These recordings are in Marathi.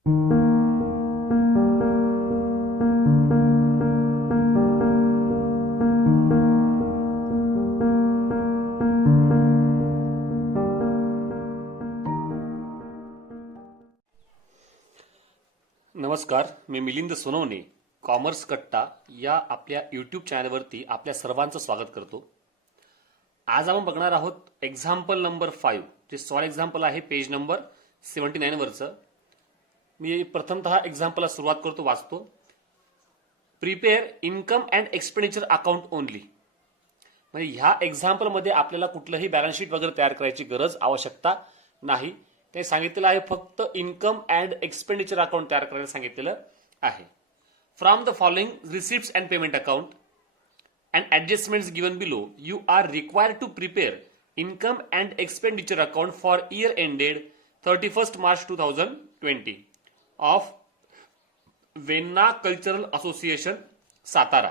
नमस्कार, मी मिलिंद सोनवणे. कॉमर्स कट्टा या आपल्या यूट्यूब चॅनलवरती आपल्या सर्वांचं स्वागत करतो. आज आपण बघणार आहोत एक्झाम्पल नंबर 5, जे सॉल्व एक्झाम्पल आहे पेज नंबर 79 वरचं. मी प्रथमतः एक्झाम्पलला सुरुवात करतो, वाचतो. Prepare income and expenditure account only. म्हणजे ह्या एक्झाम्पलमध्ये आपल्याला कुठलंही बॅलन्स शीट वगैरे तयार करायची गरज आवश्यकता नाही. ते सांगितलेलं आहे फक्त इन्कम अँड एक्सपेंडिचर अकाउंट तयार करायला सांगितलेलं आहे. From the following receipts and payment account and adjustments given below you are required to prepare income and expenditure account for year ended 31 March 2020 of Venna cultural association Satara.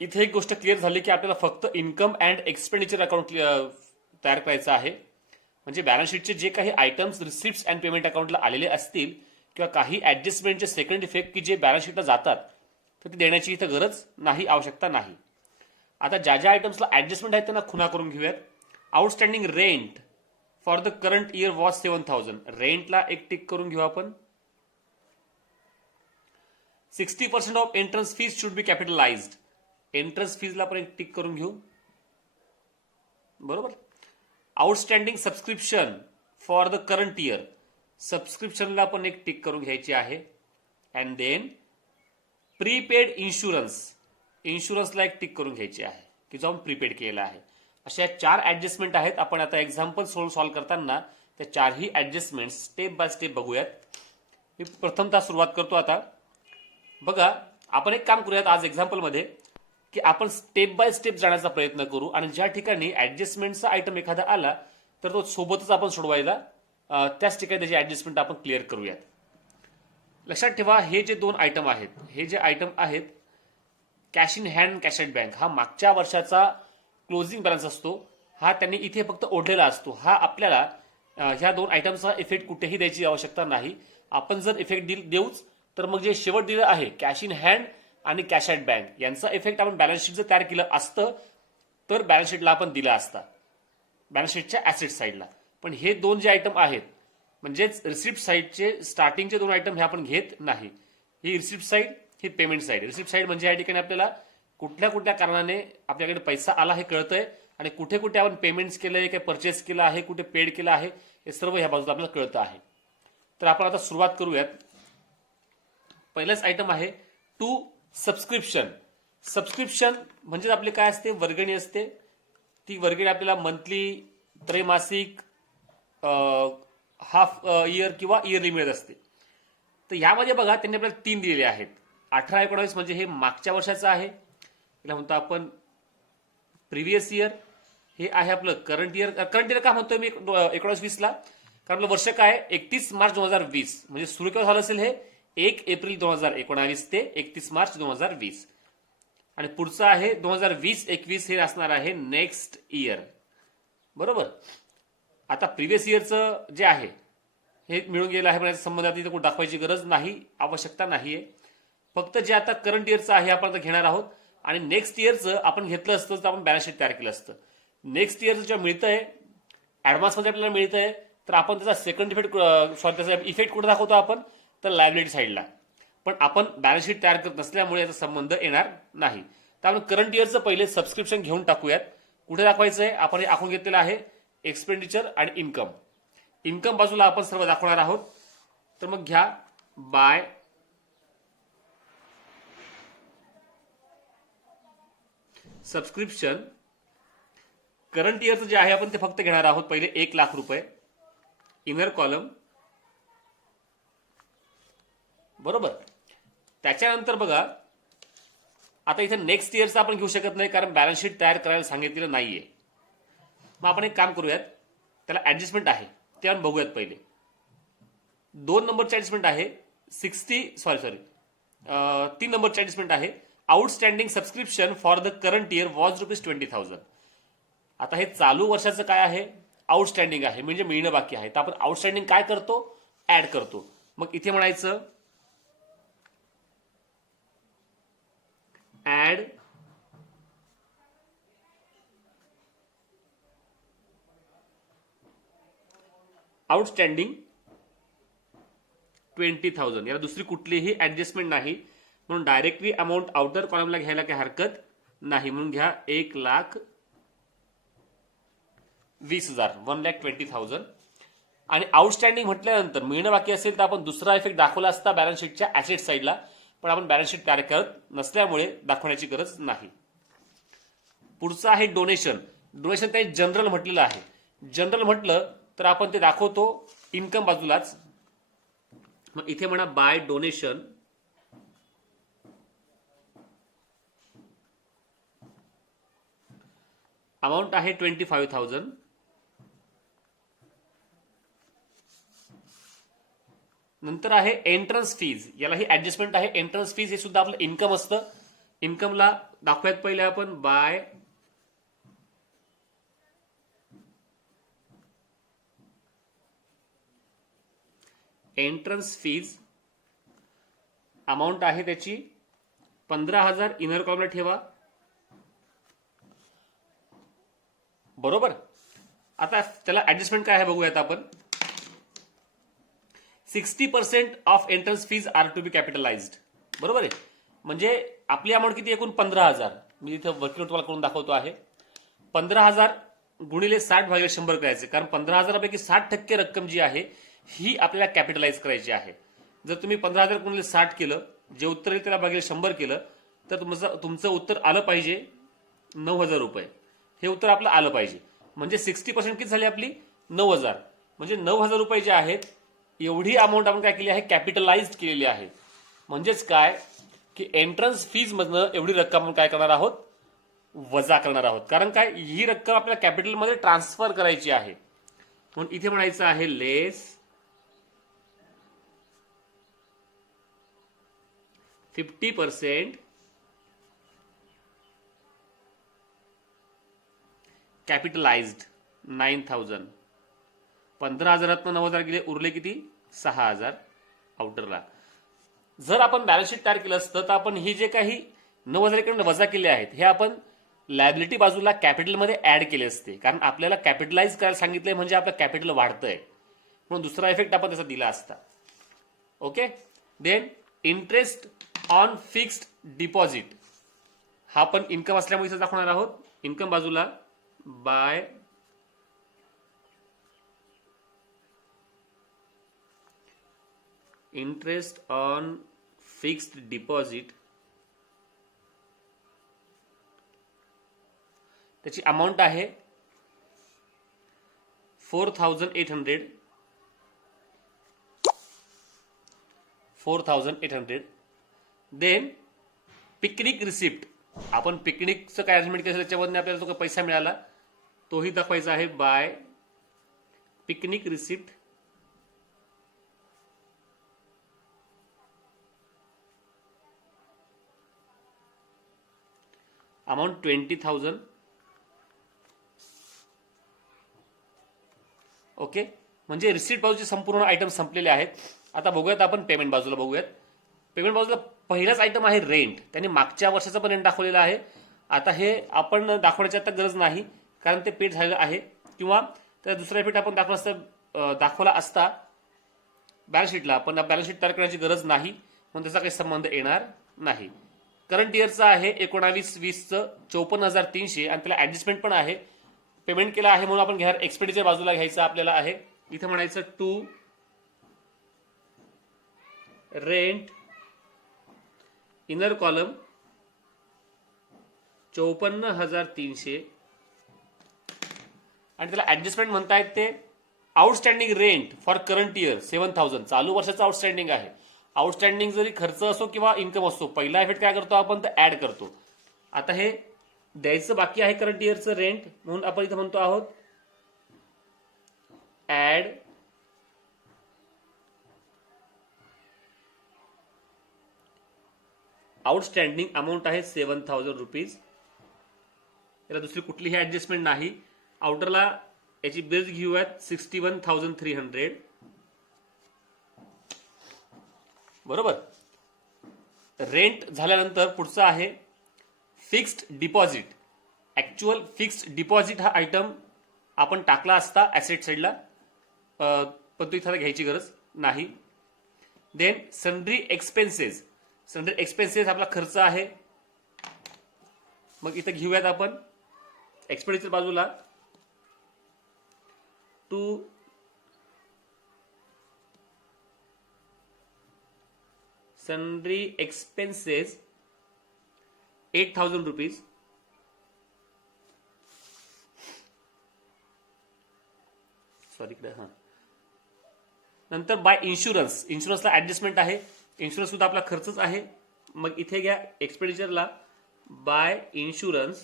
इथे एक गोष्ट क्लिअर झाली की आपल्याला फक्त इन्कम अँड एक्सपेंडिचर अकाउंट तयार करायचं आहे. म्हणजे बॅलन्स शीटचे जे काही आयटम्स रिसिप्ट्स अँड पेमेंट अकाउंटला आलेले असतील किंवा काही ऍडजस्टमेंटचे सेकंड इफेक्ट की जे बॅलन्स शीटला जातात तर ते देण्याची इथं गरज नाही, आवश्यकता नाही. आता ज्या ज्या आयटम्सला ऍडजस्टमेंट आहेत त्यांना खुणा करून घेऊयात. Outstanding rent for the current year was 7,000. रेंटला एक टिक करून घेऊ आपण. 60% of entrance fees should be capitalised. Entrance फीजला पण एक टिक करून घेऊ. बरोबर. Outstanding subscription for the current year. सबस्क्रिप्शनला पण एक टिक करून घ्यायची आहे. And then prepaid insurance. इन्शुरन्सला एक टिक करून घ्यायची आहे की जो आपण प्रीपेड केलेला आहे. अशा 4 ऍडजस्टमेंट आहेत. आपण आता एक्झाम्पल सॉल्व्ह करताना त्या 4ही ऍडजस्टमेंट स्टेप बाय स्टेप बघूयात. मी प्रथमतः सुरुवात करतो. आता बघा, आपण एक काम करूयात आज एक्झाम्पलमध्ये की आपण स्टेप बाय स्टेप जाण्याचा प्रयत्न करू आणि ज्या ठिकाणी ऍडजस्टमेंटचा आयटम एखादा आला तर तो सोबतच आपण सोडवायला त्याच ठिकाणी त्याची ऍडजस्टमेंट आपण क्लिअर करूयात. लक्षात ठेवा, हे जे 2 आयटम आहेत, हे जे आयटम आहेत cash in hand, cash at bank, हा मागच्या वर्षाचा क्लोजिंग बॅलन्स असतो. हा त्यांनी इथे फक्त ओढलेला असतो. हा आपल्याला ह्या 2 आयटमचा इफेक्ट कुठेही द्यायची आवश्यकता नाही. आपण जर इफेक्ट देऊच तर मग जे शेवट दिलं आहे कॅश इन हँड आणि कॅश ॲट बँक यांचा इफेक्ट आपण बॅलन्स शीट जर तयार केलं असतं तर बॅलन्स शीटला आपण दिला असता, बॅलन्स शीटच्या ऍसेट साईडला. पण हे 2 जे आयटम आहेत म्हणजेच रिसिप्ट साईडचे स्टार्टिंगचे 2 आयटम हे आपण घेत नाही. ही रिसिप्ट साईड, ही पेमेंट साईड. रिसिप्ट साईड म्हणजे या ठिकाणी आपल्याला कुठल्या कुठल्या कारणाने आपल्याकडे पैसा आला हे कळतंय आणि कुठे कुठे आपण पेमेंट्स केलंय, काय परचेस केलं आहे, कुठे पेड केलं आहे, हे सर्व ह्या बाजूला आपल्याला कळतं आहे. तर आपण आता सुरुवात करूयात. पहिलंच आयटम आहे टू सबस्क्रिप्शन. सबस्क्रिप्शन म्हणजे आपले काय असते, वर्गणी असते. ती वर्गणी आपल्याला मंथली, त्रैमासिक, हाफ इयर किंवा इयरली मिळत असते. तर यामध्ये बघा त्यांनी आपल्याला 3 दिलेले आहेत. 18-19 म्हणजे हे मागच्या वर्षाचं आहे, याला म्हणतो आपण प्रिव्हियस इयर. हे आहे आपलं करंट इयर. करंट इयर का म्हणतोय मी 19-20ला? कारण आपलं वर्ष काय, 31 मार्च 2020. म्हणजे सुरू केव्हा झालं असेल हे 1 एप्रिल 2019 ते 31 मार्च 2020. आणि पुढचं आहे 2020-21. हे असणार आहे नेक्स्ट इयर. बरोबर. आता प्रिव्हियस इयरचं जे आहे हे मिळून गेलं आहे, म्हणजे संबंधात इथे कोण दाखवायची गरज नाही, आवश्यकता नाहीये. फक्त जे आता करंट इयरचं आहे आपण आता घेणार आहोत. आणि नेक्स्ट इयरचं आपण घेतलं असतं तर आपण बॅलन्स शीट तयार केलं असतं. नेक्स्ट इयरचं जेव्हा मिळतंय ऍडव्हान्समध्ये आपल्याला मिळतंय तर आपण त्याचा सेकंड इफेक्ट, त्याचा इफेक्ट कुठे दाखवतो आपण, तर लायबिलिटी साईडला. पण आपण बॅलन्स शीट तयार करत नसल्यामुळे याचा संबंध येणार नाही. तर आपण करंट इयरचं पहिले सबस्क्रिप्शन घेऊन टाकूयात. कुठे दाखवायचंय, आपण हे आखून घेतलेलं आहे एक्सपेंडिचर आणि इन्कम. इन्कम बाजूला आपण सर्व दाखवणार आहोत. तर मग घ्या बाय सबस्क्रिप्शन. करंट इयरचं जे आहे आपण ते फक्त घेणार आहोत पहिले 1 लाख रुपये. Inner column. बरोबर. त्याच्यानंतर बघा आता इथे नेक्स्ट इयरचं आपण घेऊ शकत नाही कारण बॅलन्स शीट तयार करायला सांगितलेलं नाहीये. मग आपण एक काम करूयात, त्याला ऍडजस्टमेंट आहे ते आपण बघूयात पहिले. 2 नंबरची ऍडजस्टमेंट आहे 3 नंबरची ऍडजस्टमेंट आहे outstanding subscription for the current year was ₹20,000. आता हे चालू वर्षाचं काय आहे, आउटस्टँडिंग आहे म्हणजे मिळणं बाकी आहे. तर आपण आउटस्टँडिंग काय करतो, ऍड करतो. मग इथे म्हणायचं ऍड आउटस्टँडिंग 20,000. याला दुसरी कुठलीही ऍडजस्टमेंट नाही, म्हणून डायरेक्टली अमाऊंट आउटर कॉलमला घ्यायला काही हरकत नाही. म्हणून घ्या 1,20,000, 1,20,000. आणि आउटस्टँडिंग म्हटल्यानंतर मिळणं बाकी असेल तर आपण दुसरा इफेक्ट दाखवला असता बॅलन्स शीटच्या ऍसेट साईडला, पण आपण बॅलन्स शीट तयार करत नसल्यामुळे दाखवण्याची गरज नाही. पुढचं आहे डोनेशन. डोनेशन ते जनरल म्हटलेलं आहे. जनरल म्हटलं तर आपण ते दाखवतो इन्कम बाजूलाच. मग इथे म्हणा बाय डोनेशन अमाऊंट आहे 25,000. नंतर आहे एंट्रन्स फीज. याला ही ऍडजस्टमेंट आहे. एंट्रन्स फीज हे सुद्धा आपलं इन्कम असतं. इन्कमला दाखवूयात पहिले आपण बाय एंट्रन्स फीज. अमाऊंट आहे त्याची 15,000. इनर कॉलमला ठेवा. बरोबर. आता त्याला ऍडजस्टमेंट काय आहे बघूयात आपण. 60% of entrance fees are to be capitalised. बरोबर आहे. म्हणजे आपली अमाऊंट किती एकूण 15,000. मी इथं वर्किंग तुम्हाला करून दाखवतो आहे. 15,000 गुणिले 60 भागिले 100 करायचे, कारण 15,000पैकी 60% रक्कम जी आहे ही आपल्याला कॅपिटलाइज करायची आहे. जर तुम्ही 15,000 गुणिले 60 केलं, जे उत्तर येईल त्याला भागिले 100 केलं, तर तुमचं उत्तर आलं पाहिजे 9,000 रुपये. हे उत्तर आपलं आलं पाहिजे. म्हणजे 60% किती झाली आपली 9,000. म्हणजे 9,000 रुपये जे आहेत एवढी अमाऊंट आपण काय केली आहे, कॅपिटलाइज केलेली आहे. म्हणजेच काय की एंट्रन्स फीज मधनं एवढी रक्कम आपण काय करणार आहोत, वजा करणार आहोत. कारण काय, ही रक्कम आपल्याला कॅपिटलमध्ये ट्रान्सफर करायची आहे. म्हणून इथे म्हणायचं आहे लेस 50% कॅपिटलाइज्ड 9,000. 15,000 9,000 गेले, उरले किती 6,000 आउटरला. जर आपण बॅलन्स शीट तयार केलं असतं तर आपण ही जे काही 9,000 इकडे वजा केले आहेत हे आपण लायबिलिटी बाजूला कॅपिटलमध्ये ऍड केले असते. कारण आपल्याला कॅपिटलाइज करायला सांगितलंय म्हणजे आपलं कॅपिटल वाढतंय, म्हणून दुसरा इफेक्ट आपण त्याचा दिला असता. Okay. Then interest on fixed deposit. हा पण इन्कम असल्यामुळे इथं दाखवणार आहोत. इन्कम बाजूला by interest on fixed deposit. त्याची अमाऊंट आहे 4,800. 4,800. Then picnic receipt. आपण पिकनिकचं काय अरेंजमेंट केलं त्याच्यामध्ये आपल्याला जो काही पैसा मिळाला तोही दाखवायचा आहे by picnic receipt. Amount 20,000. Okay. म्हणजे रिसिप्ट बाजूचे संपूर्ण आयटम संपलेले आहेत. आता बघूयात आपण पेमेंट बाजूला बघूयात. पेमेंट बाजूला पहिलाच आयटम आहे रेंट. त्यांनी मागच्या वर्षाचा पण रेंट दाखवलेला आहे. आता हे आपण दाखवण्याची आता गरज नाही कारण ते पेड झालेलं आहे. किंवा त्या दुसरा इफेक्ट आपण दाखवला असता बॅलन्स शीटला, पण बॅलन्स शीट तयार करण्याची गरज नाही म्हणून त्याचा काही संबंध येणार नाही. करंट इयरचा आहे 19-20चं 54,300 आणि त्याला ऍडजस्टमेंट पण आहे. पेमेंट केला आहे म्हणून आपण घ्या एक्सपेंडिचर बाजूला घ्यायचं आपल्याला आहे. इथे म्हणायचं टू रेंट इनर कॉलम 54,300 आणि त्याला ऍडजस्टमेंट म्हणतायत ते outstanding rent for current year 7,000. चालू वर्षाचं आउटस्टँडिंग आहे. आउटस्टँडिंग जरी खर्च असो किंवा इन्कम असो, पहिला इफेक्ट काय करतो आपण तर ऍड करतो. आता हे द्यायचं बाकी आहे करंट इयरचं रेंट, म्हणून आपण इथं म्हणतो आहोत ऍड आउटस्टँडिंग. अमाऊंट आहे 7,000 रुपीज. याला दुसरी कुठलीही ऍडजस्टमेंट नाही. आउटरला याची बिल्स घेऊयात 61,300. बरोबर. रेंट झाल्यानंतर पुढचं आहे fixed deposit. Actual fixed deposit हा आयटम आपण टाकला असता ऍसेट साईडला, पण तो इथं घ्यायची गरज नाही. Then sundry expenses. Sundry expenses आपला खर्च आहे. मग इथं घेऊयात आपण एक्सपेंडिचर बाजूला to sundry expenses 8,000 rupees. Sorry इकडे हां. नंतर बाय इन्शुरन्स. इन्शुरन्सला ऍडजस्टमेंट आहे. इन्शुरन्स सुद्धा आपला खर्चच आहे. मग इथे घ्या एक्सपेंडिचरला बाय इन्शुरन्स.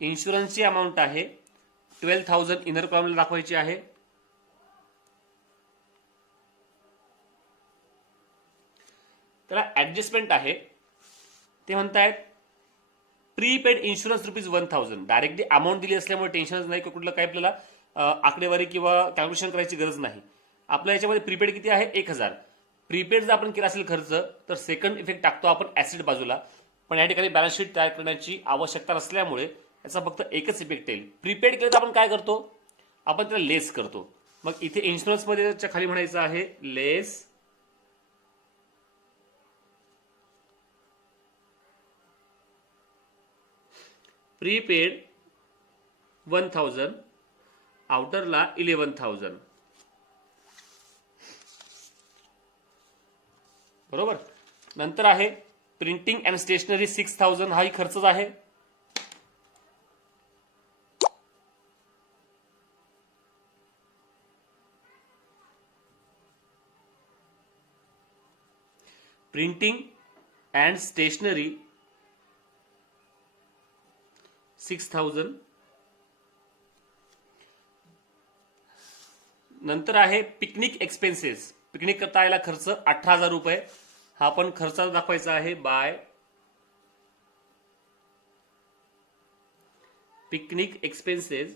इन्शुरन्सची अमाऊंट आहे 12,000. इनर कॉलमला दाखवायची आहे. त्याला ऍडजस्टमेंट आहे. ते म्हणतायत प्रीपेड इन्शुरन्स ₹1,000. डायरेक्टली अमाऊंट दिली असल्यामुळे टेन्शनच नाही की कुठलं काही आपल्याला आकडेवारी किंवा कॅल्क्युलेशन करायची गरज नाही. आपल्या याच्यामध्ये प्रीपेड किती आहे 1,000. प्रीपेड जर आपण केला असेल खर्च तर सेकंड इफेक्ट टाकतो आपण ऍसेट बाजूला. पण या ठिकाणी बॅलन्स शीट तयार करण्याची आवश्यकता नसल्यामुळे याचा फक्त एकच इफेक्ट येईल. प्रीपेड केलं तर आपण काय करतो, आपण त्याला लेस करतो. मग इथे इन्शुरन्समध्ये खाली म्हणायचं आहे लेस प्रीपेड 1,000, आउटरला 11,000. बरोबर. नंतर आहे प्रिंटिंग अँड स्टेशनरी 6,000. हाही खर्चच आहे. Printing and stationery 6,000. नंतर आहे पिकनिक एक्सपेन्सेस. पिकनिक करता यायला खर्च 18,000 रुपये. हा पण खर्च दाखवायचा आहे बाय पिकनिक एक्सपेन्सेस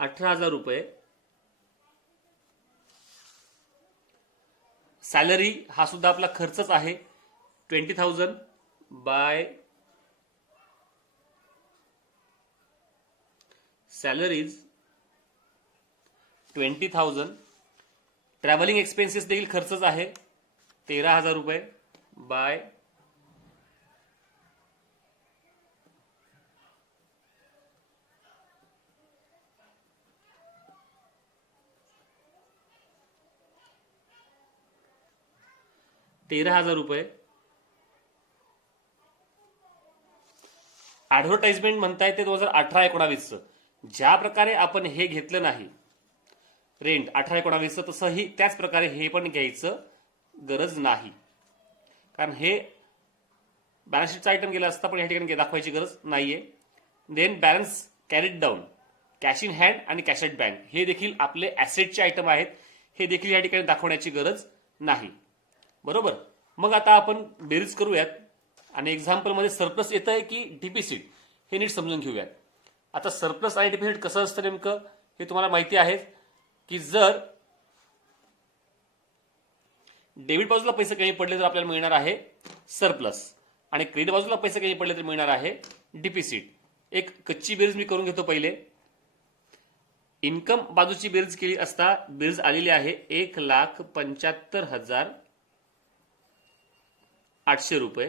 18,000 रुपये. सॅलरी हा सुद्धा आपला खर्चच आहे 20,000 बाय सॅलरीज 20,000. ट्रॅव्हलिंग एक्सपेन्सेस देखील खर्चच आहे 13,000 रुपये बाय ₹13,000. ऍडव्हर्टाइजमेंट म्हणताय ते 2018-19चं. ज्या प्रकारे आपण हे घेतलं नाही रेंट 18-19चं, तसंही त्याच प्रकारे हे पण घ्यायचं गरज नाही. कारण हे बॅलन्स शीटचा आयटम गेला असता, पण या ठिकाणी दाखवायची गरज नाहीये. Then balance carried down, cash in hand आणि कॅश ॲट बँक हे देखील आपले ऍसेटचे आयटम आहेत. हे देखील या ठिकाणी दाखवण्याची गरज नाही. बरोबर. मग आता आपण बेरीज करूयात आणि एक्झाम्पल मध्ये सरप्लस येत आहे की डिफिसिट हे नीट समजून घेऊयात. आता सरप्लस आणि डिफिसिट कसं असतं नेमकं हे तुम्हाला माहिती आहे की जर डेबिट बाजूला पैसे कमी पडले तर आपल्याला मिळणार आहे सरप्लस आणि क्रेडिट बाजूला पैसे कमी पडले तर मिळणार आहे डिफिसिट. एक कच्ची बेरीज मी करून घेतो पहिले. इन्कम बाजूची बेरीज केली असता बेरीज आलेली आहे 1,75,800 रुपये.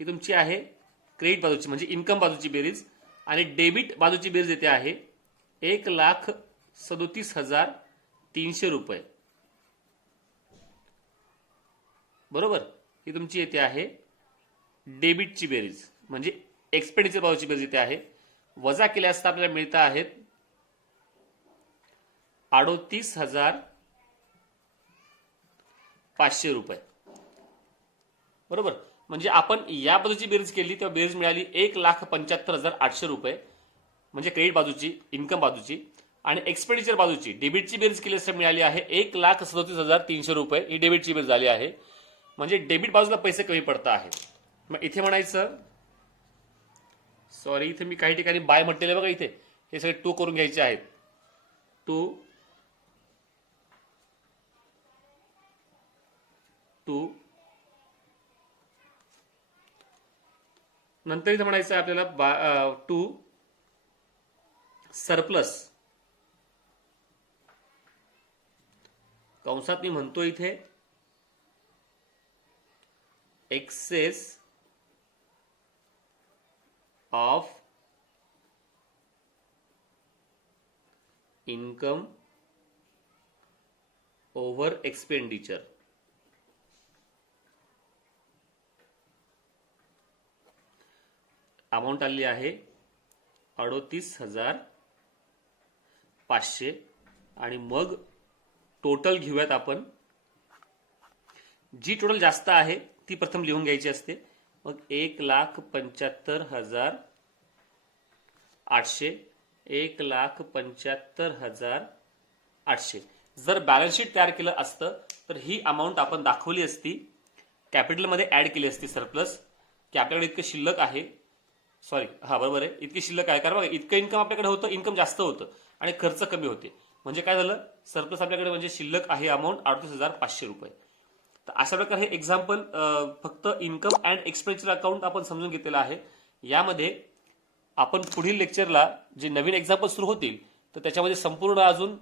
ही तुमची आहे क्रेडिट बाजूची म्हणजे इन्कम बाजूची बेरीज. आणि डेबिट बाजूची बेरीज येते आहे 1,37,300 रुपये. बरोबर. ही तुमची येते आहे डेबिटची बेरीज म्हणजे एक्सपेंडिचर बाजूची बेरीज येते आहे. वजा केल्या असता आपल्याला मिळत आहेत 38,500 रुपये. बरोबर. म्हणजे आपण या बाजूची बेरीज केली तेव्हा बेरीज मिळाली 1,75,800 रुपये म्हणजे क्रेडिट बाजूची इन्कम बाजूची. आणि एक्सपेंडिचर बाजूची डेबिटची बेरीज केली असता मिळाली आहे 1,37,300 रुपये. ही डेबिटची बेरीज झाली आहे म्हणजे डेबिट बाजूला पैसे कमी पडत आहेत. मग इथे म्हणायचं सॉरी इथे मी काही ठिकाणी बाय म्हटलेलं बघा. इथे हे सगळे टू करून घ्यायचे आहेत. टू नंतर इथं म्हणायचं आहे आपल्याला टू सरप्लस, कंसात मी म्हणतो इथे excess of income over expenditure. Amount आली आहे 38,500 आणि मग टोटल घेऊयात आपण. जी टोटल जास्त आहे ती प्रथम लिहून घ्यायची असते. मग 1,75,800, 1,75,800. जर बॅलन्स शीट तयार केलं असतं तर ही अमाऊंट आपण दाखवली असती, कॅपिटलमध्ये ऍड केली असती सरप्लस, की आपल्याकडे इतकं शिल्लक आहे. सॉरी, हा बरोबर आहे, इतकी शिल्लक आहे. कारण बघा इतकं इन्कम आपल्याकडे होतं, इन्कम जास्त होतं आणि खर्च कमी होते. म्हणजे काय झालं, सरप्लस आपल्याकडे म्हणजे शिल्लक आहे अमाऊंट 38,500 रुपये. तर अशा प्रकारे हे एक्झाम्पल फक्त इन्कम अँड एक्सपेंडिचर अकाउंट आपण समजून घेतलेलं आहे. यामध्ये आपण पुढील लेक्चरला जे नवीन एक्झाम्पल सुरू होतील तर त्याच्यामध्ये संपूर्ण अजून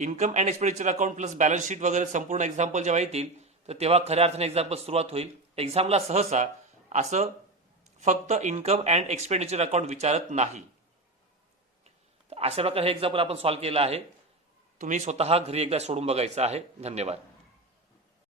income and expenditure account plus balance sheet वगैरे संपूर्ण एक्झाम्पल जेव्हा येतील तर तेव्हा खऱ्या अर्थाने एक्झाम्पल सुरुवात होईल. एक्झामला सहसा असं फक्त इन्कम अँड एक्सपेंडिचर अकाउंट विचारत नाही. अशा प्रकारे हे एक्झाम्पल आपण सॉल्व्ह केलं आहे. तुम्ही स्वतः घरी एकदा सोडून बघायचं आहे. धन्यवाद.